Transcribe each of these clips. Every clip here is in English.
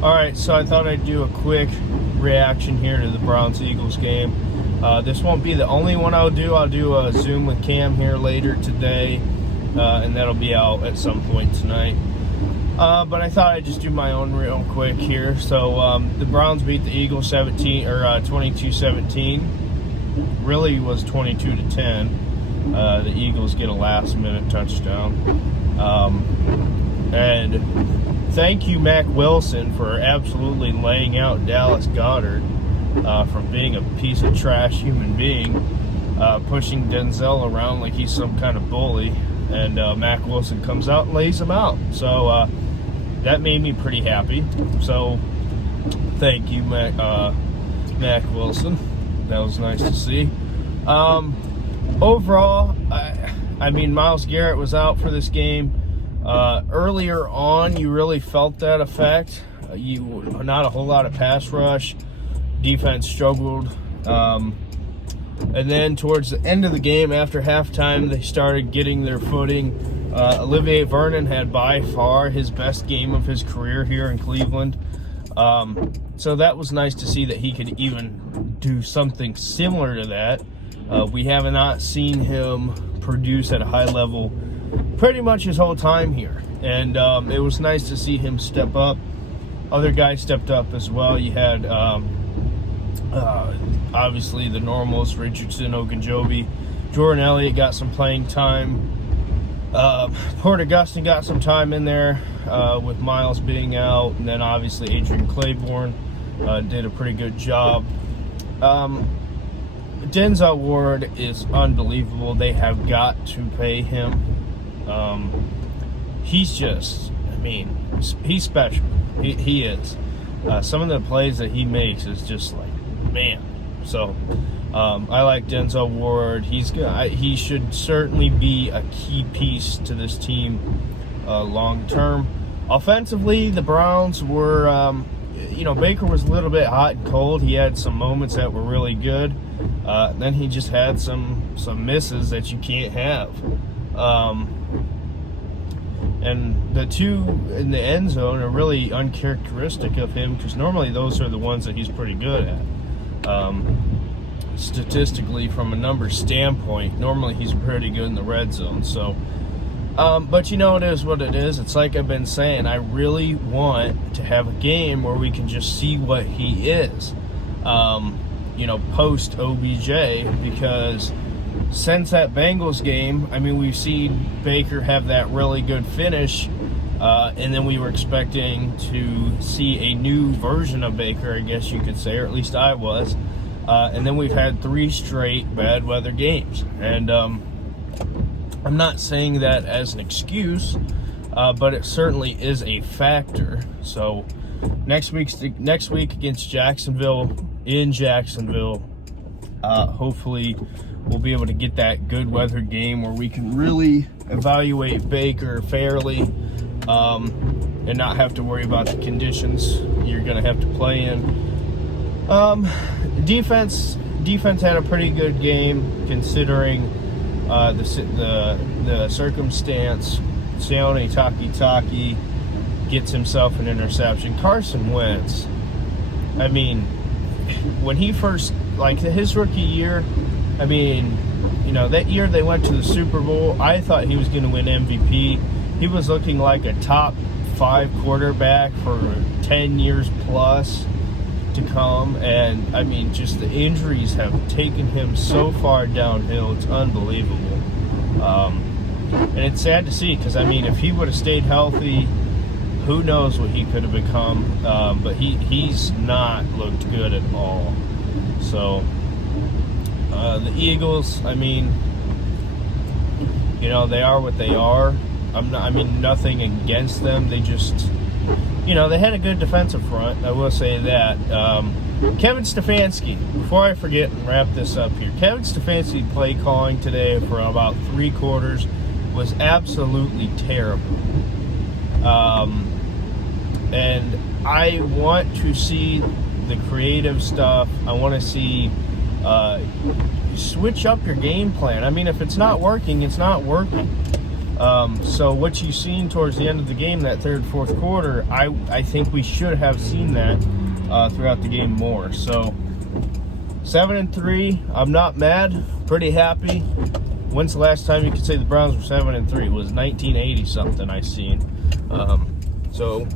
All right, so I thought I'd do a quick reaction here to the Browns-Eagles game. This won't be the only one I'll do. I'll do a Zoom with Cam here later today, and that'll be out at some point tonight. But I thought I'd just do my own real quick here. So the Browns beat the Eagles 22-17. Really was 22-10. The Eagles get a last-minute touchdown. And thank you, Mack Wilson, for absolutely laying out Dallas Goedert from being a piece of trash human being, pushing Denzel around like he's some kind of bully. And Mack Wilson comes out and lays him out. So that made me pretty happy. So thank you, Mack Wilson. That was nice to see. Overall, I mean, Myles Garrett was out for this game. Earlier on, you really felt that effect. Not a whole lot of pass rush. Defense struggled. And then towards the end of the game, after halftime, they started getting their footing. Olivier Vernon had by far his best game of his career here in Cleveland. So that was nice to see that he could even do something similar to that. We have not seen him produce at a high level pretty much his whole time here. And it was nice to see him step up. Other guys stepped up as well. You had obviously the normals, Richardson, Ogunjobi. Jordan Elliott got some playing time. Porter Gustin got some time in there with Myles being out. And then obviously Adrian Claiborne did a pretty good job. Denzel Ward is unbelievable. They have got to pay him. He's just, I mean, he's special. He is. Some of the plays that he makes is just like, man. So I like Denzel Ward. He should certainly be a key piece to this team long term. Offensively, the Browns were, Baker was a little bit hot and cold. He had some moments that were really good. Then he just had some misses that you can't have. And the two in the end zone are really uncharacteristic of him, because normally those are the ones that he's pretty good at. Statistically, from a numbers standpoint, normally he's pretty good in the red zone. So, but it is what it is. It's like I've been saying, I really want to have a game where we can just see what he is, post OBJ, because since that Bengals game, I mean, we've seen Baker have that really good finish, and then we were expecting to see a new version of Baker, I guess you could say, or at least I was. And then we've had 3 straight bad weather games. And I'm not saying that as an excuse, but it certainly is a factor. So next week against Jacksonville, in Jacksonville, hopefully we'll be able to get that good weather game where we can really evaluate Baker fairly, and not have to worry about the conditions you're going to have to play in. Defense had a pretty good game considering the circumstance. Sione Takitaki gets himself an interception. Carson Wentz, I mean, when he first, his rookie year, I mean, that year they went to the Super Bowl, I thought he was going to win MVP. He was looking like a top 5 quarterback for 10 years plus to come. And, I mean, just the injuries have taken him so far downhill. It's unbelievable. And it's sad to see, because, I mean, if he would have stayed healthy, who knows what he could have become. But he's not looked good at all. So the Eagles, I mean, they are what they are. Nothing against them. They just, they had a good defensive front. I will say that. Kevin Stefanski, before I forget and wrap this up here, Kevin Stefanski play calling today for about 3 quarters was absolutely terrible. And I want to see the creative stuff. I want to see switch up your game plan. I mean, if it's not working, it's not working. So what you've seen towards the end of the game, that third, fourth quarter, I think we should have seen that throughout the game more. So 7-3, I'm not mad, pretty happy. When's the last time you could say the Browns were 7-3? It was 1980 something I seen. So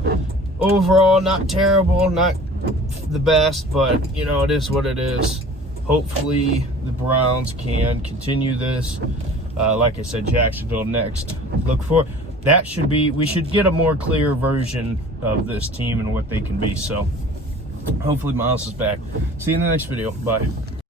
overall, not terrible, not the best, but you know, it is what it is. Hopefully the Browns can continue this. Like I said, Jacksonville next. Look for that. We should get a more clear version of this team and what they can be. So hopefully Miles is back. See you in the next video. Bye.